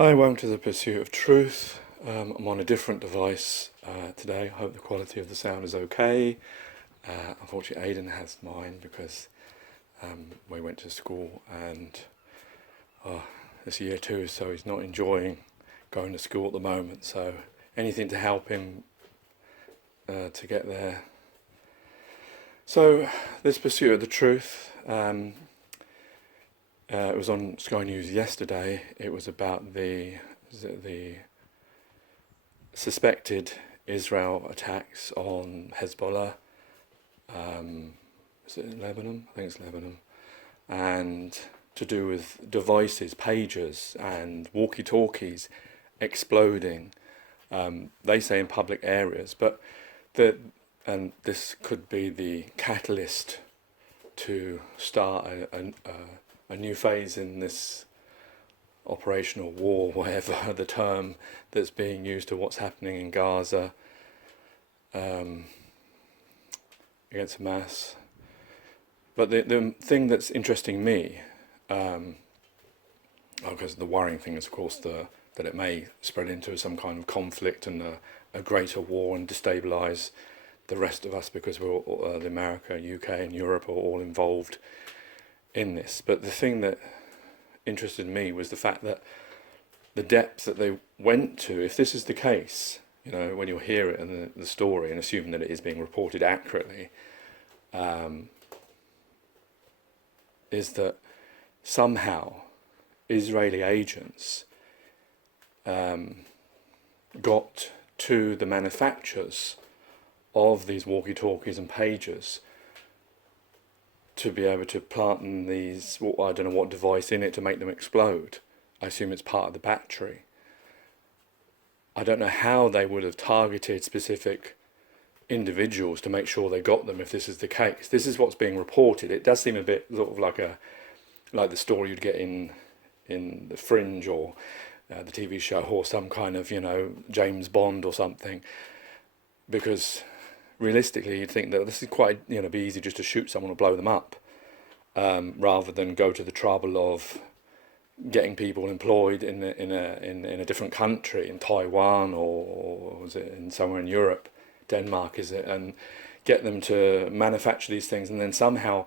Hi, welcome to the Pursuit of Truth. I'm on a different device today. I hope the quality of the sound is okay. Unfortunately, Aidan has mine because we went to school and it's year two, so he's not enjoying going to school at the moment. So anything to help him to get there. So this Pursuit of the Truth, it was on Sky News yesterday. It was about the suspected Israel attacks on Hezbollah. Is it in Lebanon? I think it's Lebanon. And to do with devices, pagers and walkie-talkies exploding. They say in public areas, but and this could be the catalyst to start a new phase in this operational war, whatever the term that's being used to what's happening in Gaza against Hamas. But the thing that's interesting me, because the worrying thing is, of course, that it may spread into some kind of conflict and a greater war and destabilise the rest of us because we're all, America, UK and Europe are all involved in this. But the thing that interested me was the fact that the depth that they went to, if this is the case, you know, when you hear it in the story and assuming that it is being reported accurately, is that somehow Israeli agents got to the manufacturers of these walkie-talkies and pagers to be able to plant in these, I don't know what device in it to make them explode. I assume it's part of the battery. I don't know how they would have targeted specific individuals to make sure they got them if this is the case. This is what's being reported. It does seem a bit sort of like the story you'd get in The Fringe or the TV show or some kind of, you know, James Bond or something, because realistically you'd think that this is quite, you know, be easy just to shoot someone or blow them up, rather than go to the trouble of getting people employed in a different country, in Taiwan or was it in somewhere in Europe, Denmark is it, and get them to manufacture these things, and then somehow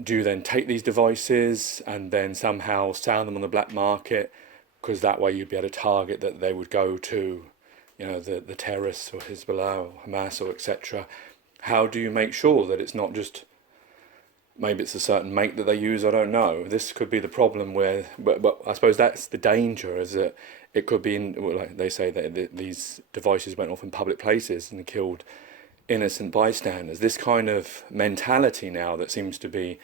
do you then take these devices and then somehow sell them on the black market, because that way you'd be able to target that they would go to, you know, the terrorists or Hezbollah or Hamas or etc. How do you make sure that it's not just, maybe it's a certain make that they use, I don't know. This could be the problem where, but I suppose that's the danger, is that it could be in, well, like they say that these devices went off in public places and killed innocent bystanders. This kind of mentality now that seems to be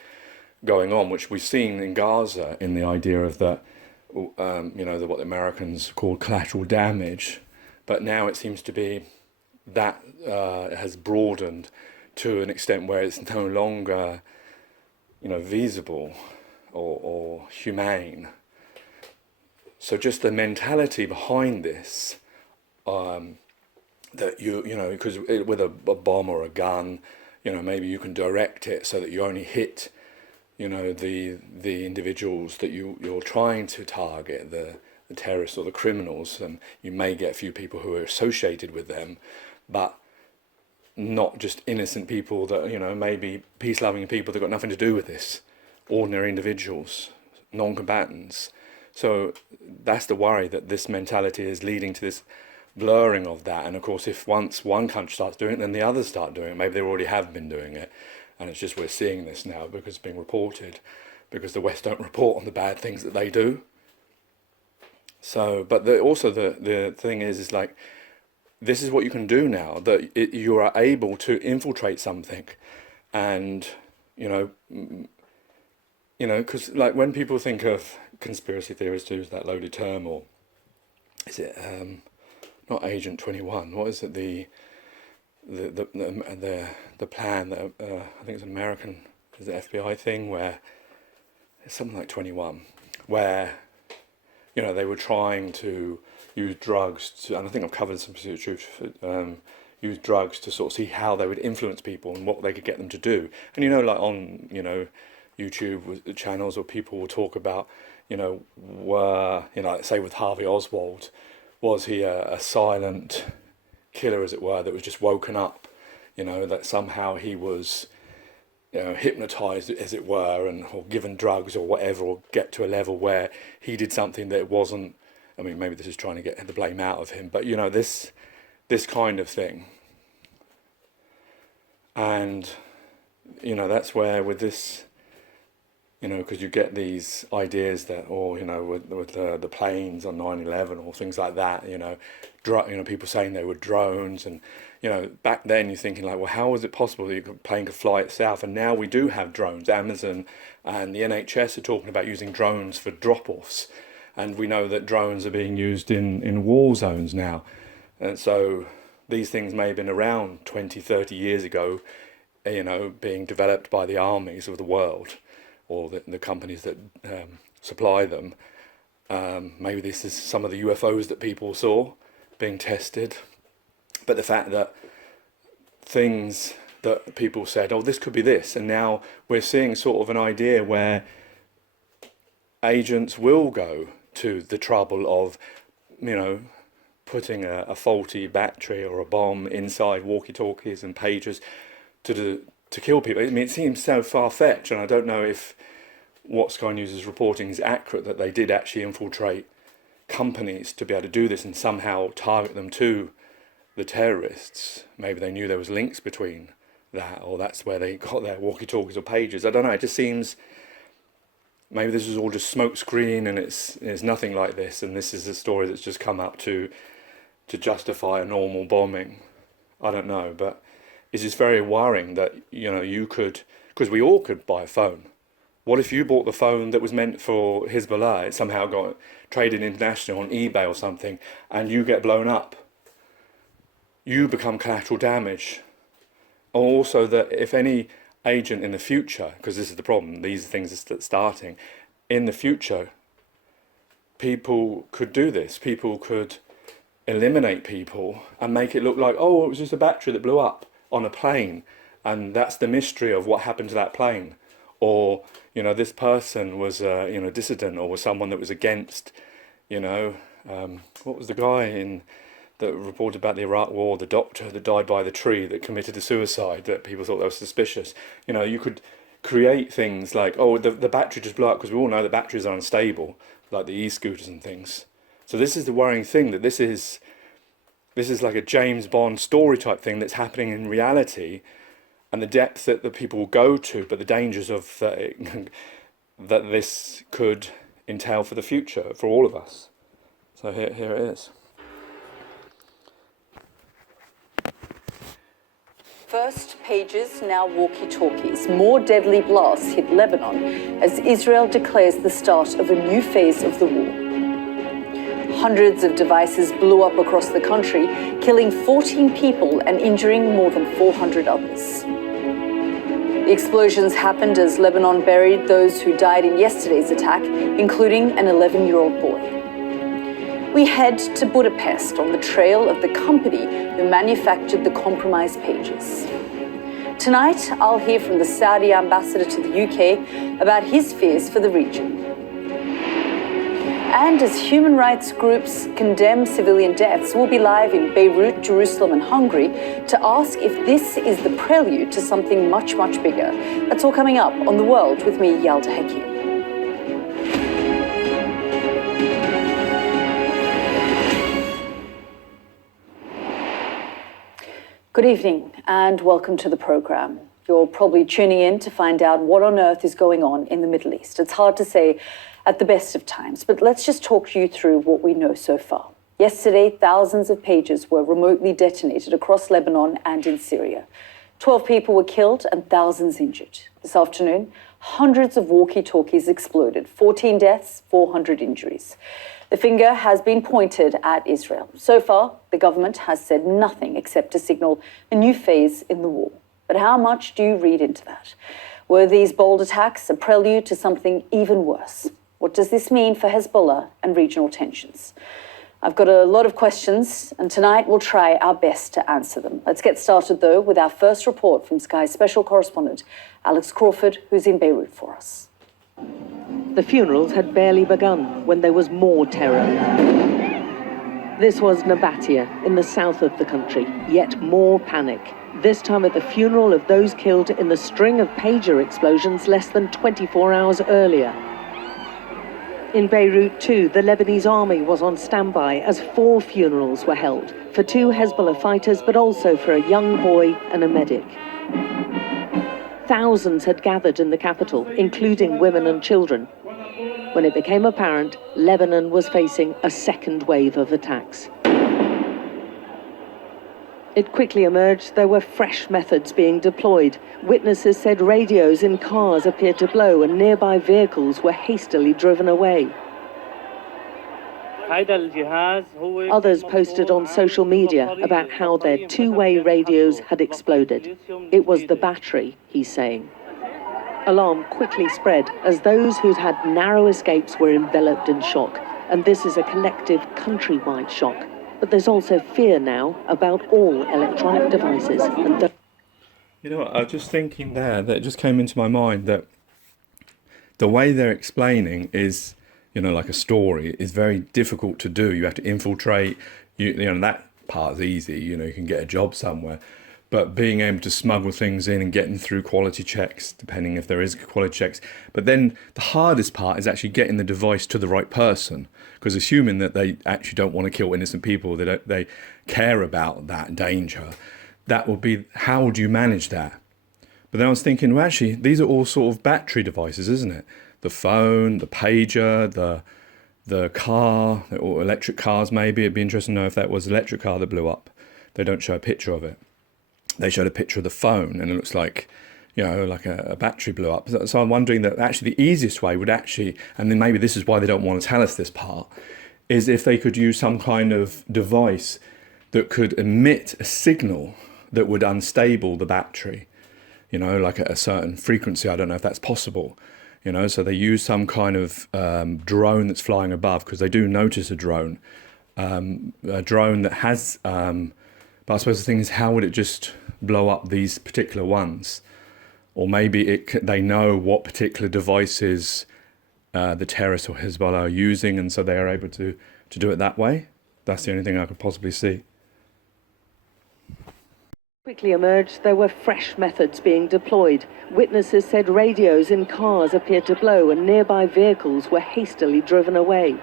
going on, which we've seen in Gaza, in the idea of that, you know, what the Americans call collateral damage, but now it seems to be that has broadened to an extent where it's no longer, you know, feasible or humane. So just the mentality behind this, that you know, because with a bomb or a gun, you know, maybe you can direct it so that you only hit, you know, the individuals that you're trying to target, the terrorists or the criminals, and you may get a few people who are associated with them, but not just innocent people that, you know, maybe peace-loving people that got nothing to do with this, ordinary individuals, non-combatants. So that's the worry, that this mentality is leading to this blurring of that. And of course, if once one country starts doing it, then the others start doing it. Maybe they already have been doing it, and it's just we're seeing this now because it's being reported, because the West don't report on the bad things that they do. So, but also the thing is like, this is what you can do now, that you are able to infiltrate something, and you know, because like when people think of conspiracy theorists, to use that loaded term, or is it not Agent 21? What is it? The plan that I think it's an American, is the FBI thing, where it's something like 21, where, you know, they were trying to use drugs to, and I think I've covered some Pursuit of Truth, use drugs to sort of see how they would influence people and what they could get them to do. And you know, like on, you know, YouTube channels, or people will talk about, were, let's say with Harvey Oswald, was he a silent killer, as it were, that was just woken up, that somehow he was, hypnotized, as it were, or given drugs or whatever, or get to a level where he did something that wasn't, I mean, maybe this is trying to get the blame out of him, but, this kind of thing. And, that's where with this, because you get these ideas that, or, with the planes on 9/11 or things like that, people saying they were drones, and, back then you're thinking like, well, how is it possible that a plane could fly itself? And now we do have drones. Amazon and the NHS are talking about using drones for drop-offs. And we know that drones are being used in war zones now. And so these things may have been around 20, 30 years ago, being developed by the armies of the world, or the companies that supply them. Maybe this is some of the UFOs that people saw being tested. But the fact that things that people said, oh, this could be this, and now we're seeing sort of an idea where agents will go to the trouble of, putting a faulty battery or a bomb inside walkie-talkies and pagers to kill people. I mean, it seems so far-fetched, and I don't know if what Sky News is reporting is accurate, that they did actually infiltrate companies to be able to do this and somehow target them to the terrorists. Maybe they knew there was links between that, or that's where they got their walkie-talkies or pagers. I don't know, it just seems maybe this is all just smoke screen, and it's nothing like this, and this is a story that's just come up to justify a normal bombing. I don't know, but it's just very worrying that, you could, because we all could buy a phone. What if you bought the phone that was meant for Hezbollah, it somehow got traded international on eBay or something, and you get blown up? You become collateral damage. Also, that if any agent in the future, because this is the problem, these things are starting, in the future, people could do this. People could eliminate people and make it look like, oh, it was just a battery that blew up on a plane, and that's the mystery of what happened to that plane. Or, this person was a dissident, or was someone that was against, what was the guy that reported about the Iraq War, the doctor that died by the tree that committed a suicide, that people thought that was suspicious. You could create things like, oh, the battery just blew up, because we all know that batteries are unstable, like the e-scooters and things. So this is the worrying thing, that this is like a James Bond story type thing that's happening in reality, and the depth that the people will go to, but the dangers of that this could entail for the future, for all of us. So here it is. First pages, now walkie-talkies. More deadly blasts hit Lebanon as Israel declares the start of a new phase of the war. Hundreds of devices blew up across the country, killing 14 people and injuring more than 400 others. The explosions happened as Lebanon buried those who died in yesterday's attack, including an 11-year-old boy. We head to Budapest on the trail of the company who manufactured the compromised pages. Tonight, I'll hear from the Saudi ambassador to the UK about his fears for the region. And as human rights groups condemn civilian deaths, we'll be live in Beirut, Jerusalem and Hungary to ask if this is the prelude to something much, much bigger. That's all coming up on The World with me, Yalda Hakim. Good evening and welcome to the programme. You're probably tuning in to find out what on earth is going on in the Middle East. It's hard to say at the best of times, but let's just talk you through what we know so far. Yesterday, thousands of pages were remotely detonated across Lebanon and in Syria. 12 people were killed and thousands injured. This afternoon, hundreds of walkie-talkies exploded, 14 deaths, 400 injuries. The finger has been pointed at Israel. So far, the government has said nothing except to signal a new phase in the war. But how much do you read into that? Were these bold attacks a prelude to something even worse? What does this mean for Hezbollah and regional tensions? I've got a lot of questions, and tonight we'll try our best to answer them. Let's get started, though, with our first report from Sky's special correspondent, Alex Crawford, who's in Beirut for us. The funerals had barely begun when there was more terror. This was Nabatea, in the south of the country, yet more panic. This time at the funeral of those killed in the string of pager explosions less than 24 hours earlier. In Beirut too, the Lebanese army was on standby as 4 funerals were held, for 2 Hezbollah fighters, but also for a young boy and a medic. Thousands had gathered in the capital, including women and children. When it became apparent, Lebanon was facing a second wave of attacks. It quickly emerged there were fresh methods being deployed. Witnesses said radios in cars appeared to blow and nearby vehicles were hastily driven away. Others posted on social media about how their 2-way radios had exploded. It was the battery, he's saying. Alarm quickly spread as those who'd had narrow escapes were enveloped in shock. And this is a collective countrywide shock. But there's also fear now about all electronic devices. And you know what, I was just thinking there, that it just came into my mind that the way they're explaining is, you know, like a story, is very difficult to do. You have to infiltrate, you know, that part's easy, you know, you can get a job somewhere. But being able to smuggle things in and getting through quality checks, depending if there is quality checks. But then the hardest part is actually getting the device to the right person. Because assuming that they actually don't want to kill innocent people, they care about that danger, that would be, how do you manage that? But then I was thinking, well, actually, these are all sort of battery devices, isn't it? The phone, the pager, the car, or electric cars maybe. It'd be interesting to know if that was an electric car that blew up. They don't show a picture of it. They showed a picture of the phone and it looks like, you know, like a battery blew up. So I'm wondering that actually the easiest way would actually, and then maybe this is why they don't want to tell us this part, is if they could use some kind of device that could emit a signal that would unstable the battery, you know, like at a certain frequency. I don't know if that's possible, you know, so they use some kind of drone that's flying above, because they do notice a drone that has, but I suppose the thing is, how would it just blow up these particular ones? Or maybe they know what particular devices the terrorists or Hezbollah are using, and so they are able to do it that way. That's the only thing I could possibly see. Quickly emerged there were fresh methods being deployed. Witnesses said radios in cars appeared to blow and nearby vehicles were hastily driven away.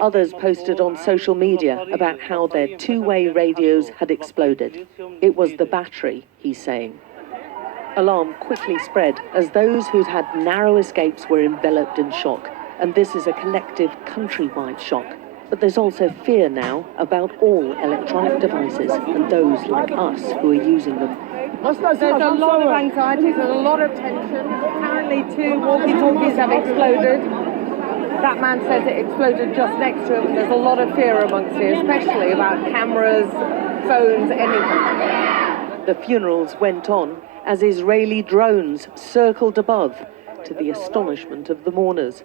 Others posted on social media about how their 2-way radios had exploded. It was the battery, he's saying. Alarm quickly spread as those who'd had narrow escapes were enveloped in shock. And this is a collective countrywide shock. But there's also fear now about all electronic devices and those like us who are using them. There's a lot of anxiety, there's a lot of tension. Apparently 2 walkie-talkies have exploded. That man says it exploded just next to him. There's a lot of fear amongst you, especially about cameras, phones, anything. The funerals went on as Israeli drones circled above, to the astonishment of the mourners.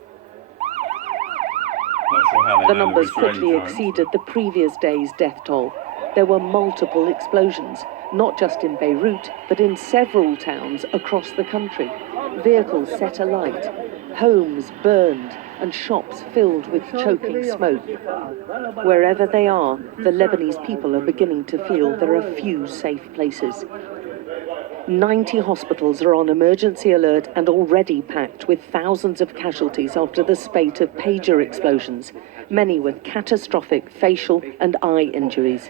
The numbers quickly exceeded the previous day's death toll. There were multiple explosions, not just in Beirut, but in several towns across the country. Vehicles set alight, homes burned, and shops filled with choking smoke. Wherever they are, the Lebanese people are beginning to feel there are few safe places. 90 hospitals are on emergency alert and already packed with thousands of casualties after the spate of pager explosions, many with catastrophic facial and eye injuries.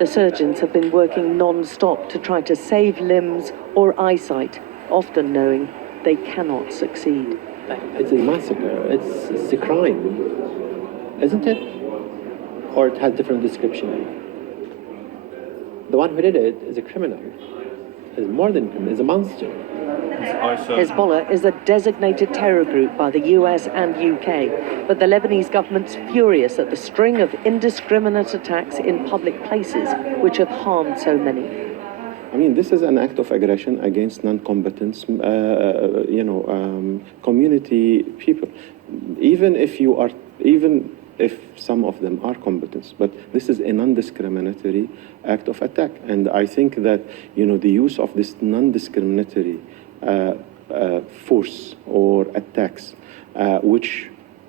The surgeons have been working non-stop to try to save limbs or eyesight, often knowing they cannot succeed. It's a massacre, it's a crime, isn't it? Or it has different description. The one who did it is a criminal. Is more than criminal, is a monster. Hezbollah is a designated terror group by the US and UK, but the Lebanese government's furious at the string of indiscriminate attacks in public places which have harmed so many. I mean, this is an act of aggression against non-combatants, community people. Even if some of them are combatants, but this is a non-discriminatory act of attack. And I think that, the use of this non-discriminatory force or attacks, which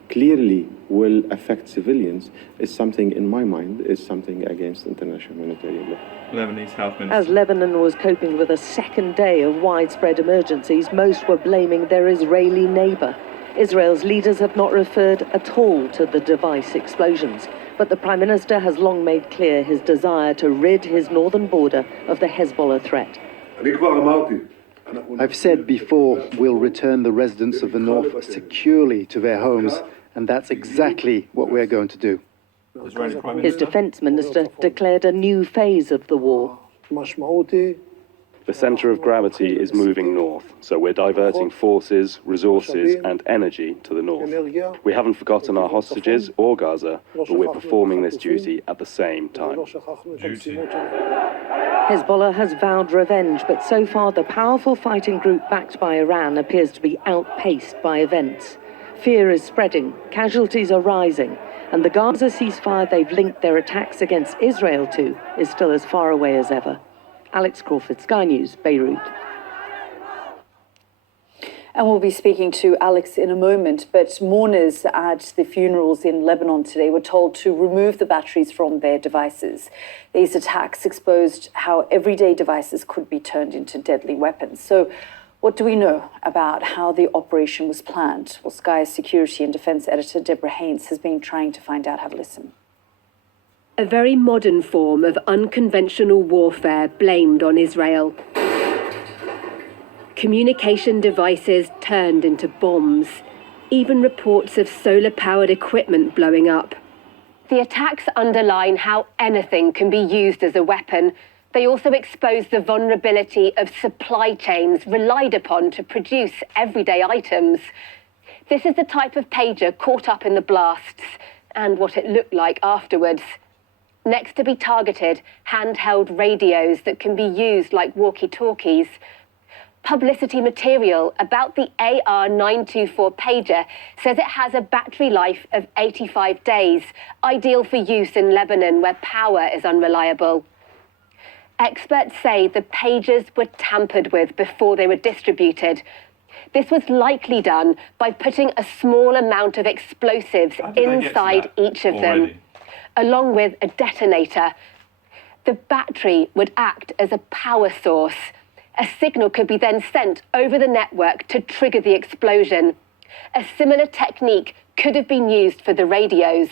clearly will affect civilians, is something, in my mind, is something against international humanitarian law. Lebanese Health Minister. As Lebanon was coping with a second day of widespread emergencies, most were blaming their Israeli neighbour. Israel's leaders have not referred at all to the device explosions, but the Prime Minister has long made clear his desire to rid his northern border of the Hezbollah threat. I've said before, we'll return the residents of the north securely to their homes, and that's exactly what we're going to do. Israeli Prime His Minister. defence minister declared a new phase of the war. The centre of gravity is moving north, so we're diverting forces, resources and energy to the north. We haven't forgotten our hostages or Gaza, but we're performing this duty at the same time. Duty. Hezbollah has vowed revenge, but so far the powerful fighting group backed by Iran appears to be outpaced by events. Fear is spreading, casualties are rising, and the Gaza ceasefire they've linked their attacks against Israel to is still as far away as ever. Alex Crawford, Sky News, Beirut. And we'll be speaking to Alex in a moment, but mourners at the funerals in Lebanon today were told to remove the batteries from their devices. These attacks exposed how everyday devices could be turned into deadly weapons. So what do we know about how the operation was planned? Well, Sky's security and defence editor Deborah Haynes has been trying to find out. Have a listen. A very modern form of unconventional warfare blamed on Israel. Communication devices turned into bombs. Even reports of solar-powered equipment blowing up. The attacks underline how anything can be used as a weapon. They also expose the vulnerability of supply chains relied upon to produce everyday items. This is the type of pager caught up in the blasts and what it looked like afterwards. Next to be targeted, handheld radios that can be used like walkie-talkies. Publicity material about the AR-924 pager says it has a battery life of 85 days, ideal for use in Lebanon where power is unreliable. Experts say the pagers were tampered with before they were distributed. This was likely done by putting a small amount of explosives inside each of them, along with a detonator. The battery would act as a power source. A signal could be then sent over the network to trigger the explosion. A similar technique could have been used for the radios.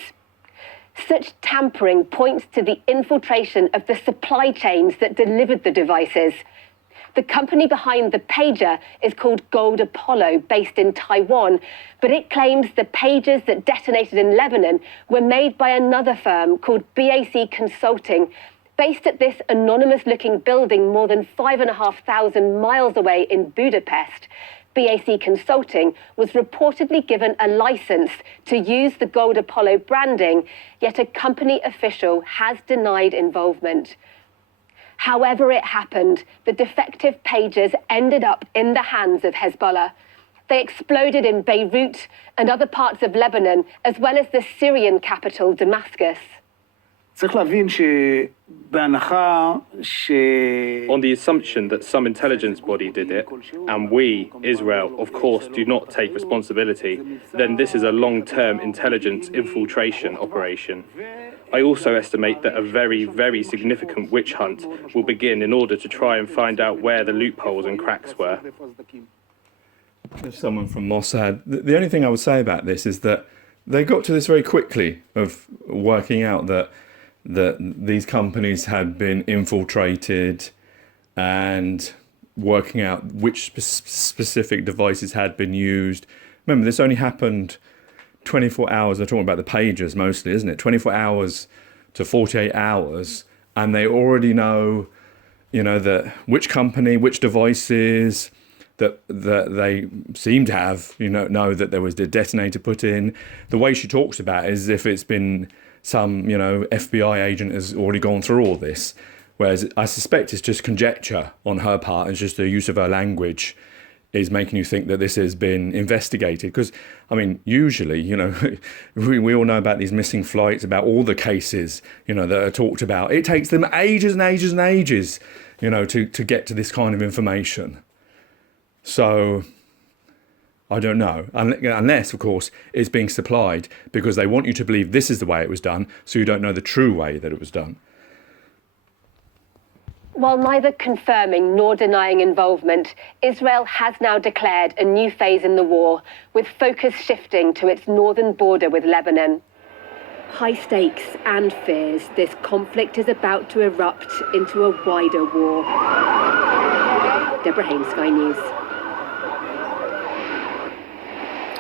Such tampering points to the infiltration of the supply chains that delivered the devices. The company behind the pager is called Gold Apollo, based in Taiwan, but it claims the pagers that detonated in Lebanon were made by another firm called BAC Consulting, based at this anonymous-looking building more than 5,500 miles away in Budapest. BAC Consulting was reportedly given a license to use the Gold Apollo branding, yet a company official has denied involvement. However it happened, the defective pagers ended up in the hands of Hezbollah. They exploded in Beirut and other parts of Lebanon, as well as the Syrian capital, Damascus. On the assumption that some intelligence body did it, and we, Israel, of course, do not take responsibility, then this is a long-term intelligence infiltration operation. I also estimate that a very, very significant witch hunt will begin in order to try and find out where the loopholes and cracks were. There's someone from Mossad. The only thing I would say about this is that they got to this very quickly of working out that these companies had been infiltrated and working out which specific devices had been used. Remember, this only happened 24 hours. They're talking about the pagers mostly, isn't it? 24 hours to 48 hours. And they already know, that which company, which devices, that they seem to have, know that there was the detonator put in. The way she talks about it is as if it's been some, FBI agent has already gone through all this. Whereas I suspect it's just conjecture on her part. It's just the use of her language is making you think that this has been investigated. Because, usually, we all know about these missing flights, about all the cases, that are talked about. It takes them ages and ages and ages, to get to this kind of information. So I don't know, unless, of course, it's being supplied because they want you to believe this is the way it was done, so you don't know the true way that it was done. While neither confirming nor denying involvement, Israel has now declared a new phase in the war, with focus shifting to its northern border with Lebanon. High stakes and fears, this conflict is about to erupt into a wider war. Deborah Haynes, Sky News.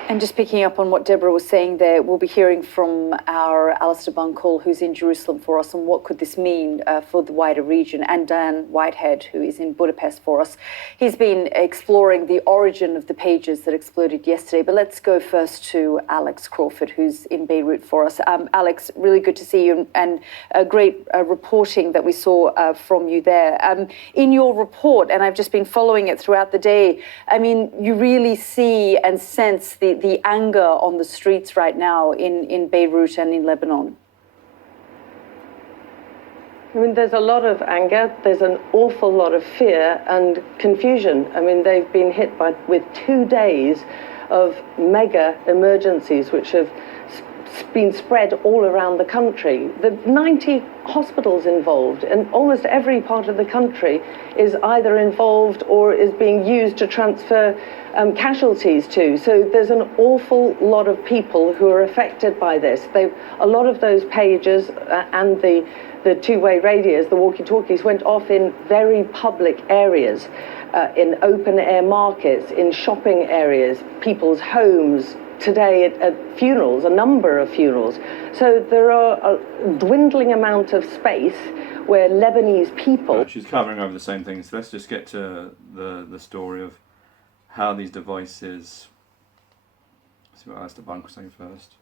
And just picking up on what Deborah was saying there, we'll be hearing from our Alistair Bunkle, who's in Jerusalem for us, on what could this mean for the wider region, and Dan Whitehead, who is in Budapest for us. He's been exploring the origin of the pages that exploded yesterday. But let's go first to Alex Crawford, who's in Beirut for us. Alex, really good to see you, and great reporting that we saw from you there. In your report, and I've just been following it throughout the day, I mean, you really see and sense the anger on the streets right now in Beirut and in Lebanon. I mean, there's a lot of anger, there's an awful lot of fear and confusion. I mean, they've been hit with 2 days of mega emergencies which have been spread all around the country. The 90 hospitals involved, and almost every part of the country is either involved or is being used to transfer casualties to. So there's an awful lot of people who are affected by this. A lot of those pages and the two-way radios, the walkie-talkies, went off in very public areas, in open-air markets, in shopping areas, people's homes, today at funerals, a number of funerals. So there are a dwindling amount of space where Lebanese people... She's covering over the same things. So let's just get to the story of how these devices... Let's see what Alistair Bunk was saying first.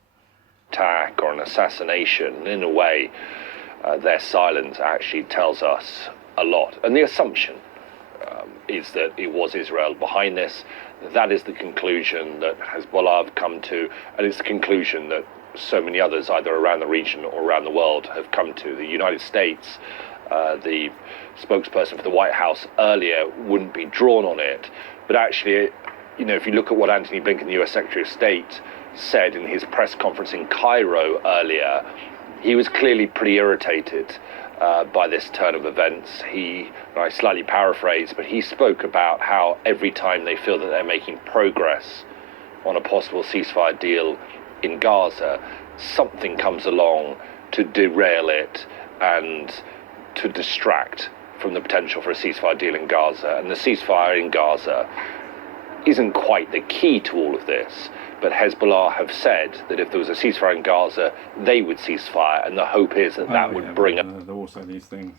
Attack or an assassination, in a way, their silence actually tells us a lot. And the assumption is that it was Israel behind this. That is the conclusion that Hezbollah have come to, and it's the conclusion that so many others, either around the region or around the world, have come to. The United States, the spokesperson for the White House earlier, wouldn't be drawn on it. But actually, you know, if you look at what Antony Blinken, the US Secretary of State, said in his press conference in Cairo earlier, he was clearly pretty irritated by this turn of events. I slightly paraphrase, but he spoke about how every time they feel that they're making progress on a possible ceasefire deal in Gaza, something comes along to derail it and to distract from the potential for a ceasefire deal in Gaza. And the ceasefire in Gaza isn't quite the key to all of this. But Hezbollah have said that if there was a ceasefire in Gaza, they would cease fire, and the hope is that that would bring up... There are also these things.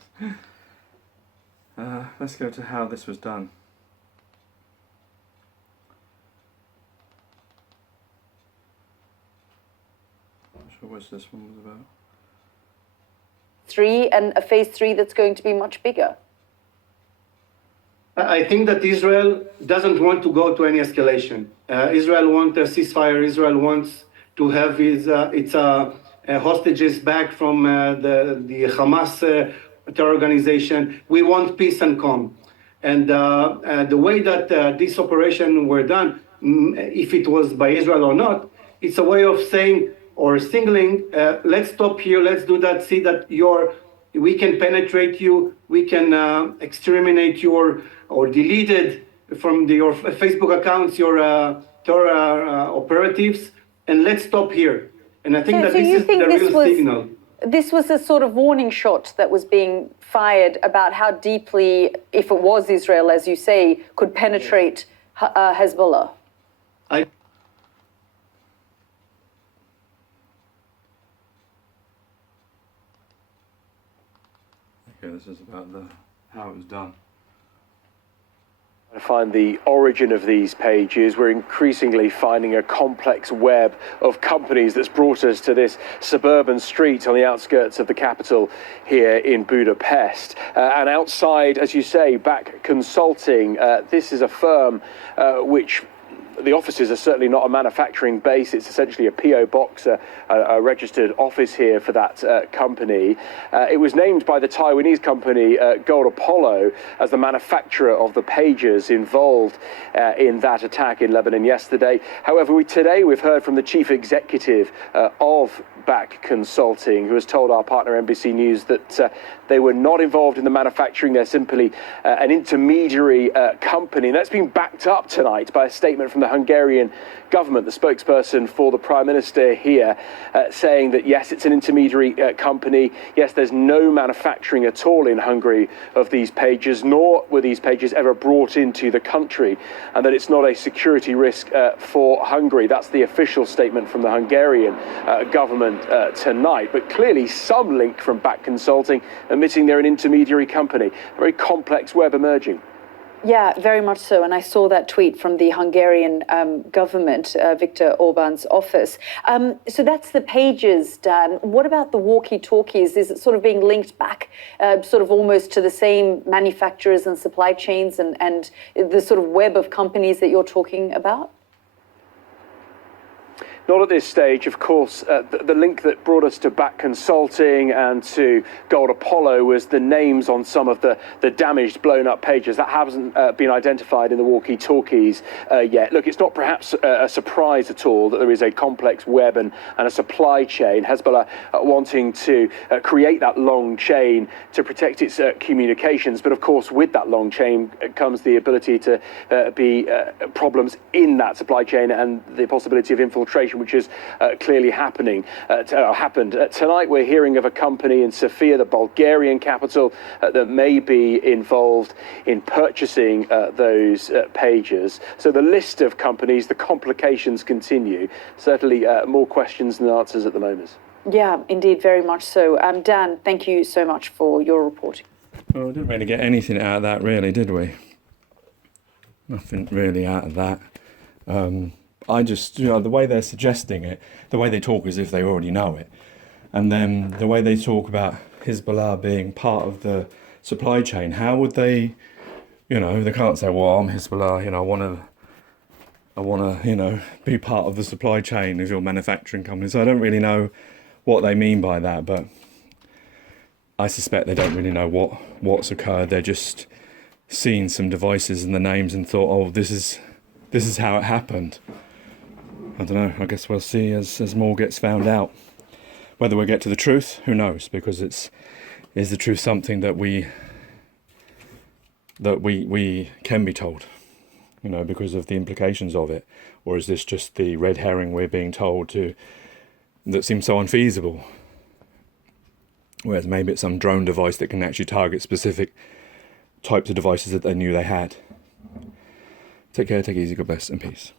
Let's go to how this was done. I'm not sure what this one was about. 3, and a phase 3 that's going to be much bigger. I think that Israel doesn't want to go to any escalation. Israel wants a ceasefire. Israel wants to have its hostages back from the Hamas terror organization. We want peace and calm. And the way that this operation were done, if it was by Israel or not, it's a way of saying or signaling, let's stop here, let's do that, see that we can penetrate you, we can exterminate or deleted from your Facebook accounts, your terror operatives, and let's stop here. And I think that this is the real signal. This was a sort of warning shot that was being fired about how deeply, if it was Israel, as you say, could penetrate Hezbollah. Okay, this is about how it was done. To find the origin of these pages, we're increasingly finding a complex web of companies that's brought us to this suburban street on the outskirts of the capital here in Budapest. And outside, as you say, back consulting, this is a firm which the offices are certainly not a manufacturing base. It's essentially a PO box, a registered office here for that company. It was named by the Taiwanese company Gold Apollo as the manufacturer of the pages involved in that attack in Lebanon yesterday. However, today we've heard from the chief executive of BAC Consulting, who has told our partner NBC News that they were not involved in the manufacturing. They're simply an intermediary company. And that's been backed up tonight by a statement from the Hungarian government, the spokesperson for the Prime Minister here, saying that, yes, it's an intermediary company. Yes, there's no manufacturing at all in Hungary of these pages, nor were these pages ever brought into the country, and that it's not a security risk for Hungary. That's the official statement from the Hungarian government tonight. But clearly some link from BAC Consulting, admitting they're an intermediary company. A very complex web emerging. Yeah, very much so. And I saw that tweet from the Hungarian government, Viktor Orban's office. So that's the pages, Dan. What about the walkie-talkies? Is it sort of being linked back sort of almost to the same manufacturers and supply chains and the sort of web of companies that you're talking about? Not at this stage, of course. The link that brought us to BAC Consulting and to Gold Apollo was the names on some of the damaged, blown-up pages. That hasn't been identified in the walkie-talkies yet. Look, it's not perhaps a surprise at all that there is a complex web and a supply chain. Hezbollah wanting to create that long chain to protect its communications. But, of course, with that long chain comes the ability to be problems in that supply chain and the possibility of infiltration, which is clearly happened. Tonight we're hearing of a company in Sofia, the Bulgarian capital, that may be involved in purchasing those pages. So the list of companies, the complications continue. Certainly more questions than answers at the moment. Yeah, indeed, very much so. Dan, thank you so much for your reporting. Well, we didn't really get anything out of that, really, did we? Nothing really out of that. I just, the way they're suggesting it, the way they talk as if they already know it, and then the way they talk about Hezbollah being part of the supply chain, how would they, they can't say, well, I'm Hezbollah, I want to, be part of the supply chain of your manufacturing company. So I don't really know what they mean by that, but I suspect they don't really know what's occurred. They're just seeing some devices and the names and thought, oh, this is how it happened. I don't know. I guess we'll see as more gets found out. Whether we'll get to the truth, who knows? Because is the truth something that we can be told, because of the implications of it, or is this just the red herring we're being told that seems so unfeasible? Whereas maybe it's some drone device that can actually target specific types of devices that they knew they had. Take care, take it easy, God bless, and peace.